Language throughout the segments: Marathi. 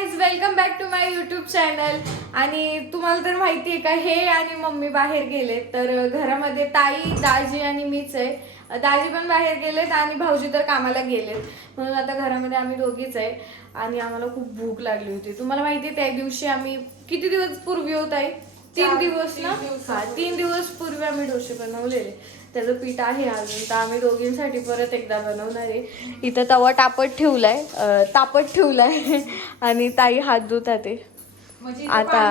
Guys, welcome back to my YouTube channel. आणि तुम्हाला तर माहिती आहे का, हे आणि मम्मी बाहेर गेले तर घरामध्ये ताई, दाजी आणि मीच आहे. दाजी पण बाहेर गेलेत आणि भाऊजी तर कामाला गेलेत, म्हणून आता घरामध्ये आम्ही दोघीच आहे. आणि आम्हाला खूप भूक लागली होती. तुम्हाला माहिती आहे, त्या दिवशी आम्ही किती दिवस पूर्वी होत आहे, 3 दिवस ना. हा, 3 दिवस पूर्वी आम्ही डोसे बनवलेले. त्याचं पीठ आहे अजून, तर आम्ही दोघींसाठी परत एकदा बनवणार आहे. इथं तवा तापत ठेवलाय आणि ताई हात धुतात आहे आता.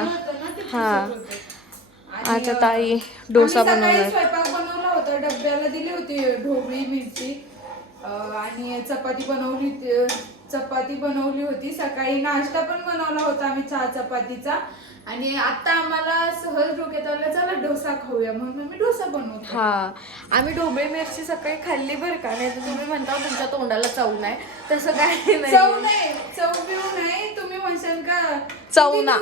हा, आता ताई डोसा बनवणार. स्वयंपाक बनवला होता, डब्याला दिली होती ढोबळी मिरची आणि चपाती बनवली होती. सकाळी नाश्ता पण बनवला होता आम्ही, चहा चपातीचा. आणि आता आम्हाला सहज डोक्यात आलं, चला डोसा खाऊया, म्हणून मी डोसा बनवतो. हा, आम्ही ढोबळी मिरची सकाळी खाल्ली बरं का. नाही तर तुम्ही म्हणता तुमच्या तोंडाला चव नाही, तसं काही नाही. चव पिऊ नाही. तुम्ही म्हणशाल का चव ना,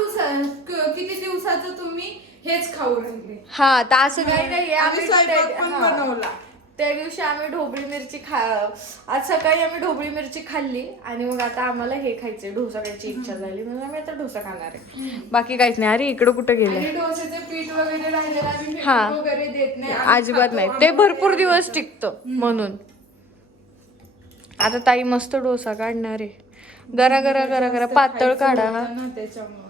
किती दिवसाचं तुम्ही हेच खाऊ राहिले. हा, तर असं काही नाही. आम्ही स्वयंपाक पण बनवला. त्या दिवशी आम्ही ढोबळी मिरची आज सकाळी आम्ही ढोबळी मिरची खाल्ली आणि मग आता आम्हाला हे खायचंय, डोसा खायची इच्छा झाली, म्हणून आम्ही आता डोसा खाणार आहे. बाकी काहीच नाही. अरे इकडं कुठं गेलं? डोस्याचे पीठ वगैरे राहिलेलं आम्ही हा, वगैरे देत नाही, अजिबात नाही. ते भरपूर दिवस टिकतं म्हणून. आता ताई मस्त डोसा काढणार आहे. गरा गरा गरा गरा पातळ काढा. त्याच्यामुळे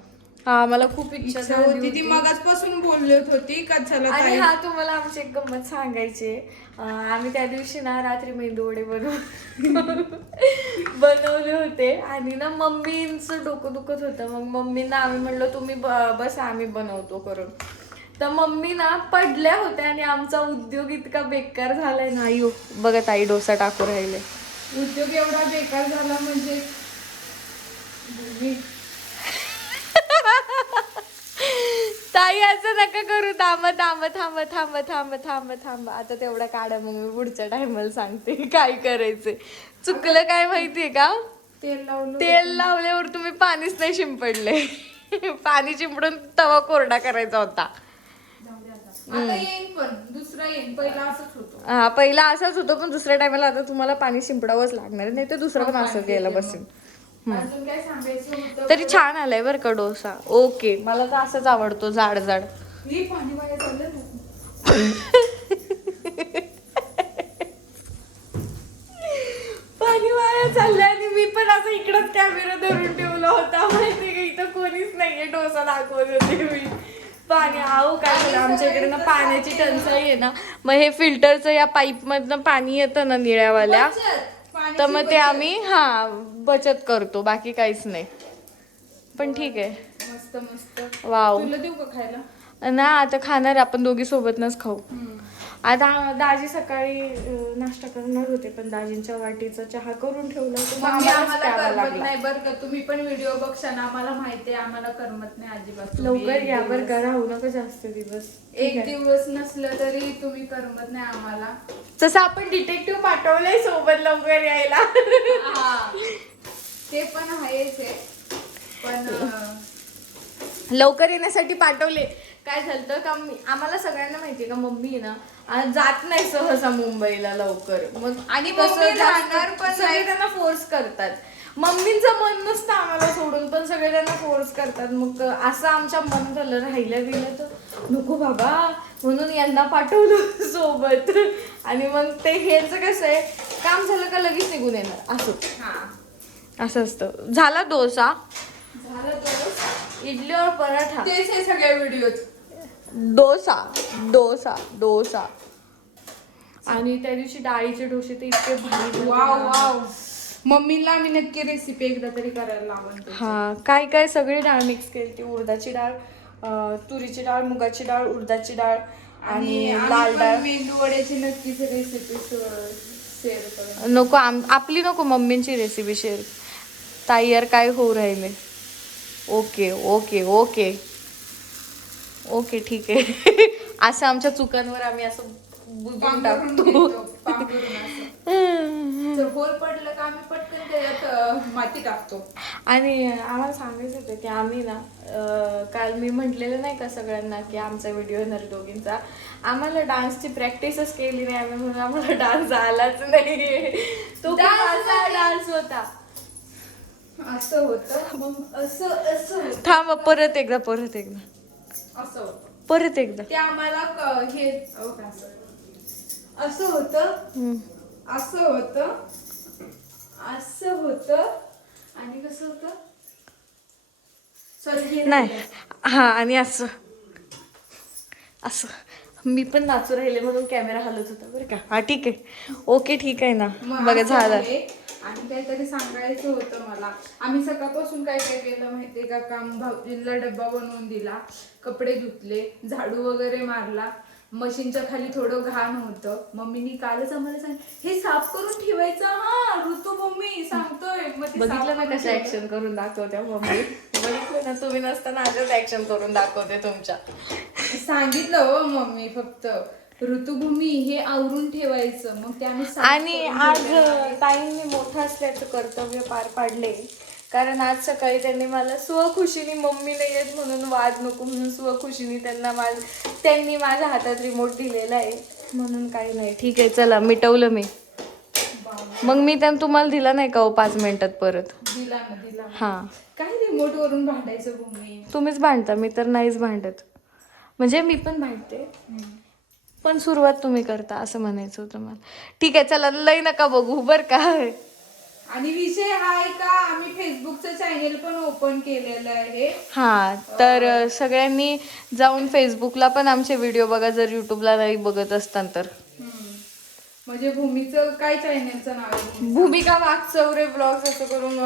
हा, मला खूप इच्छा होती. ती मगाचपासून बोलत होती का चला. आणि हा, तुम्हाला आमची एक गंमत सांगायची. आम्ही त्या दिवशी ना रात्री मेंदूवडे बनवले होते आणि ना मम्मींचं डोकं दुखत होतं. मग मम्मींना आम्ही म्हणलो तुम्ही बस, आम्ही बनवतो करून. तर मम्मी ना पडल्या होत्या आणि आमचा उद्योग इतका बेकार झालाय ना. यो बघा, ताई डोसा टाकू राहिले. उद्योग एवढा बेकार झाला म्हणजे ताई असं नका करू. थांब. आता तेवढा काढा, मग मी पुढच्या टायमाला सांगते काय करायचंय. चुकलं काय माहितीये का, तेल लावल्यावर तुम्ही पाणीच नाही शिंपडले. पाणी शिंपडून तवा कोरडा करायचा होता. आता येईन, पण दुसरा येईन. पहिला असंच होतं. हा, पहिला असाच होतो, पण दुसऱ्या टायमाला आता तुम्हाला पाणी शिंपडावंच लागणार, नाही तर दुसरं पण असं गेलं बसेल. अजून काय सांगायचं होतं? तरी छान आलाय बरं का डोसा. ओके, मला तर असंच आवडतो, जाड जाड. हे पाणी वाया चाललं ना. पाणी वाया चाललंय आणि मी पण असं इकडंच कॅमेरा धरून ठेवला होता. माहिती का, इथं कोणीच नाहीये, डोसा दाखवत होते मी. पाणी आहो काय झालं, आमच्या इकडे ना पाण्याची टंचाई आहे ना. मग हे फिल्टरचं या पाईप मधनं पाणी येतं ना निळ्यावाल्या, तर मग ते आम्ही बचत करतो, बाकी काहीच नाही. पण ठीक आहे. मस्त मस्त. वाव. तुला देऊ का खायला? ना आता खाणार, आपण दोघी सोबतच खाऊ. आता दाजी सकाळी नाश्ता करणार होते, पण दाजींच्या वाटीचा चहा करून ठेवला होता. आम्हाला करमत नाही बरं का. तुम्ही पण व्हिडिओ बघशा ना, आम्हाला माहिती आहे आम्हाला करमत नाही अजिबात. लवकर या बरं का, राहू नका जास्त दिवस. एक दिवस नसलं तरी तुम्ही करमत नाही आम्हाला. तसं आपण डिटेक्टिव्ह पाठवलंय सोबत लवकर यायला. ते पण आहेच आहे, पण लवकर येण्यासाठी पाठवले. काय झालं का, आम्हाला सगळ्यांना माहितीये का, मम्मी ना जात नाही सहसा मुंबईला लवकर. मग आणि मम्मी राहणार पण सगळे त्यांना फोर्स करतात. मम्मींचं मन नसतं आम्हाला सोडून, पण सगळे त्यांना फोर्स करतात. मग असं आमच्या मन झालं, राहिलं गेलं तर नको बाबा, म्हणून यांना पाठवलं सोबत. आणि मग ते हेच कसं आहे, काम झालं का लगेच निघून येणार असं असतं. झाला डोसा, इडली और पराठा, तेच आहे सगळ्या व्हिडिओत. डोसा. आणि त्या दिवशी डाळीचे डोसे ते इतके भारी. वाव. मम्मीला आम्ही नक्की रेसिपी एकदा तरी करायला लावून. हा, काय सगळी डाळ मिक्स केली. उडदाची डाळ, तुरीची डाळ, मुगाची डाळ, उडदाची डाळ आणि लाल डाळ. मेंदू वड्याची नक्कीच रेसिपी शेअर करू. नको, आपली नको, मम्मींची रेसिपी शेअर. ताई यार काय होऊ राहिले. ओके ठीक आहे. असं आमच्या चुकांवर आम्ही असं बुजून टाकतो. होल पडलं का आम्ही पटकन त्याच्यात माती टाकतो. आणि आम्हाला सांगायचं होतं की आम्ही ना काल मी म्हटलेलं नाही का सगळ्यांना की आमचा व्हिडिओ येणार दोघींचा. आम्हाला डान्सची प्रॅक्टिसच केली नाही आम्ही, म्हणून आम्हाला डान्स आलाच नाही. तो डान्स होता. असं होतं मग असं असं होतं. थांब परत एकदा असं होतं परत एकदा. ते आम्हाला हे असं होतं असं होतं असं होतं आणि कसं होतं सॉरी नाही हा आणि असं असं मी पण नाचू राहिले म्हणून कॅमेरा हलत होता बरं का. हा ठीक आहे ओके ठीक आहे ना. बघा झालं. आणि काहीतरी सांगायचं होतं मला. आम्ही सकाळपासून काय काय केलं माहितीये का काम. भाऊजींना डब्बा बनवून दिला, कपडे धुतले, झाडू वगैरे मारला, मशीनच्या खाली थोडं घाण होतं. मम्मीनी कालच आम्हाला सांगितलं हे साफ करून ठेवायचं. हा ऋतू मम्मी सांगतोय. मग ते साफ बघितलं ना करून कशा ऍक्शन करून दाखवते मम्मी. बघितलं ना तुम्ही नसताना अशाच ऍक्शन करून दाखवते तुमच्या. सांगितलं हो मम्मी फक्त ऋतुभूमी हे आवरून ठेवायचं. मग ते आम्ही साफ आणि करून आज ठेवलेलं आहे. ताईंनी मोठं असल्याचं कर्तव्य पार पाडले. कारण आज सकाळी त्यांनी मला स्वखुशीने मम्मी नाही येत म्हणून वाद नको म्हणून स्वखुशीने त्यांनी माझ्या हातात रिमोट दिलेला आहे. म्हणून काही नाही ठीक आहे चला मिटवलं मी. मग मी तुम्हाला दिला नाही का 5 मिनिटात परत. दिला ना हा काय रिमोट वरून भांडायचं भूमी. तुम्हीच भांडता मी तर नाहीच भांडत. म्हणजे मी पण भांडते पण सुरुवात तुम्ही करता असं म्हणायचं होतं मला. ठीक आहे चला लई नका बघू बर का. आणि विषय हा आहे का आम्ही फेसबुकचं चॅनेल पण ओपन केलेलं आहे. हा तर सगळ्यांनी जाऊन फेसबुकला पण आमचे व्हिडिओ बघा जर युट्यूबला नाही बघत असताल तर. म्हणजे भूमीचं काय चॅनेलचं नाव आहे? भूमिका वाघचौरे ब्लॉग्स असं करून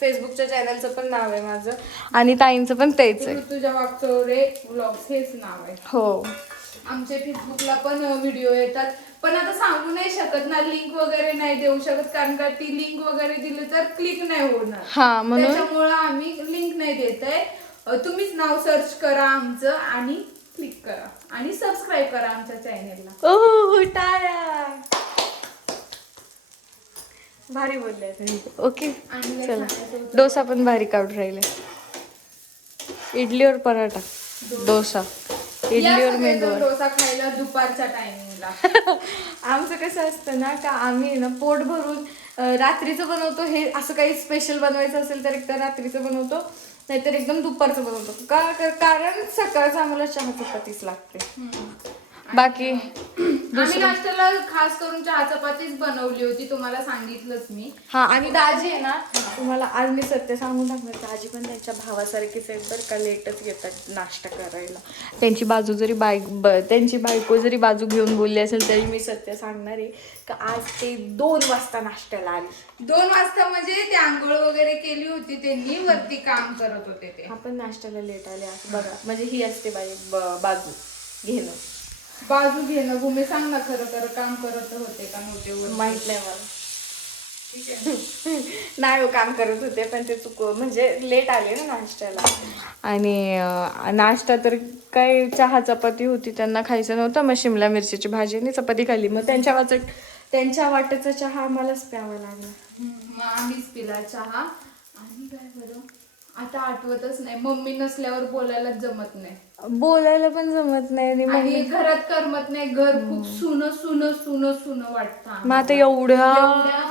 फेसबुकच्या चॅनलचं पण नाव आहे माझं आणि ताईंचं पण तेच आहे. ऋतुजा वाघचौरे ब्लॉग्स हेच नाव आहे. हो आमच्या फेसबुकला पण व्हिडिओ येतात. पण आता सांगू नाही शकत ना, लिंक वगैरे नाही देऊ शकत कारण का ती लिंक वगैरे दिली तर क्लिक नाही होणार. हा म्हणून त्याच्यामुळे आम्ही लिंक नाही देत आहे. तुम्हीच नाव सर्च करा आमचं आणि क्लिक करा आणि सबस्क्राईब करा आमच्या चॅनेलला. ओ टाळ्या भारी बोलले. ओके आणि चला डोसा पण भारी काढून राहिले. इडली और पराठा डोसा इडली और मेंदू वडा. डोसा खायला दुपारच्या टायमिंगला. आमचं कसं असतं ना का आम्ही ना पोट भरून रात्रीचं बनवतो. हे असं काही स्पेशल बनवायचं असेल तर एकतर रात्रीचं बनवतो नाहीतर एकदम दुपारचं बनवतो. कारण सकाळचं आम्हाला चहा चपातीच लागते. बाकी आम्ही नाश्त्याला खास करून चहा चपातीच बनवली होती तुम्हाला सांगितलंच मी. हा आणि दाजी आहे ना तुम्हाला आज मी सत्य सांगून टाकणार. दाजी पण त्यांच्या भावासारखीच आहेत बरं का. लेटच येतात नाश्ता करायला. त्यांची बाजू जरी त्यांची बायको जरी बाजू घेऊन बोलली असेल तरी मी सत्य सांगणार आहे का आज ते 2 वाजता नाश्त्याला आले. 2 वाजता म्हणजे ते आंघोळ वगैरे केली होती त्यांनी वरती काम करत होते ते. आपण नाश्त्याला लेट आले असं बघा. म्हणजे ही असते बाजू घेणं. बाजू घेणं. भूमी सांग ना खरं खरं काम करत होते का नव्हते? माहित नाही मला. नाही हो काम करत होते पण ते म्हणजे लेट आले ना नाश्त्याला. आणि नाश्ता तर काय चहा चपाती होती त्यांना खायचं नव्हतं. मग शिमला मिरचीची भाजी आणि चपाती खाल्ली. मग त्यांच्या वाटेचा चहा आम्हालाच प्यावा लागला. मग आम्हीच पिला चहा. आणि काय बरं आता आठवतच नाही. मम्मी नसल्यावर बोलायला जमत नाही. बोलायला पण जमत नाही आणि घरात करमत नाही. घर खूप सुन वाटतं. मग आता एवढ्या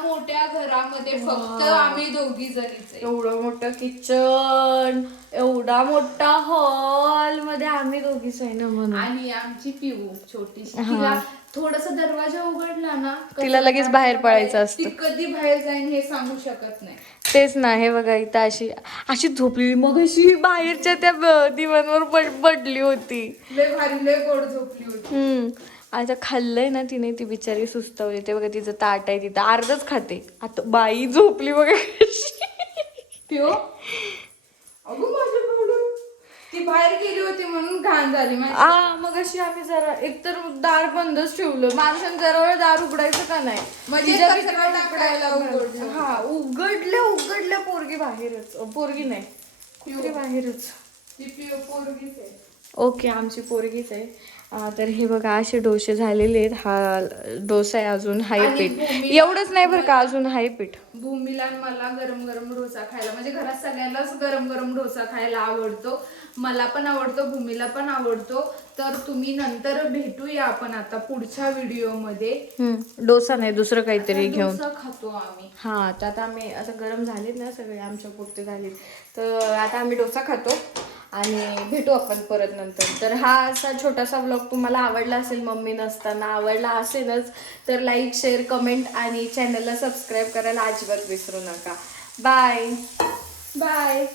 मोठ्या घरामध्ये फक्त आम्ही दोघी जणीच. एवढं मोठं किचन एवढा मोठा हॉल मध्ये आम्ही दोघीच आहे ना म्हणून. आणि आमची पिऊ छोटीशी तिला थोडासा दरवाजा उघडला ना तिला लगेच बाहेर पळायचं असतं. ती कधी बाहेर जाईन हे सांगू शकत नाही. तेच ना हे बघा इथं अशी झोपली. मग अशी बाहेरच्या त्या दिवाणवर पडली होती. लय भारी लय गोड झोपली होती. आता खाल्लंय ना तिने ती बिचारी सुस्तवली. ते बघा तिचं ताट आहे तिथं अर्धच खाते. आता बाई झोपली बघा पिओ अगं माझ्या भावडं ती बाहेर गेली होती म्हणून घाण झाली. मग अशी आम्ही जरा एकतर दार बंदच ठेवलं. माणसाने जरा वेळ दार उघडायचं का नाही. म्हणजे हा उघडल्या पोरगी बाहेरच. पोरगी नाही बाहेरच. ती पिओ पोरगीच आहे. ओके आमची पोरगीच आहे. तर हे बघा असे डोसे झालेले आहेत. हा डोसा आहे, अजून हाय आणि पीठ. भूमी- एवढंच नाही बरं का, अजून हाय पीठ. भूमीला आणि मला गरम गरम डोसा खायला, म्हणजे घरात सगळ्यांनाच गरम गरम डोसा खायला आवडतो. मला पण आवडतो, भूमीला पण आवडतो. तर तुम्ही नंतर भेटूया आपण आता पुढच्या व्हिडिओ मध्ये. डोसा नाही, दुसरं काहीतरी आता घेऊन. डोसा खातो आम्ही. हा, तर आता आम्ही आता गरम झालेत ना सगळे, आमच्या पुरते झाले, तर आता आम्ही डोसा खातो आणि भेटू आपण परत नंतर. तर हा असा छोटासा व्लॉग तुम्हाला आवडला असेल, मम्मी नसताना आवडला असेलच, तर लाईक, शेअर, कमेंट आणि चॅनलला सबस्क्राईब करायला अजिबात विसरू नका. बाय. बाय.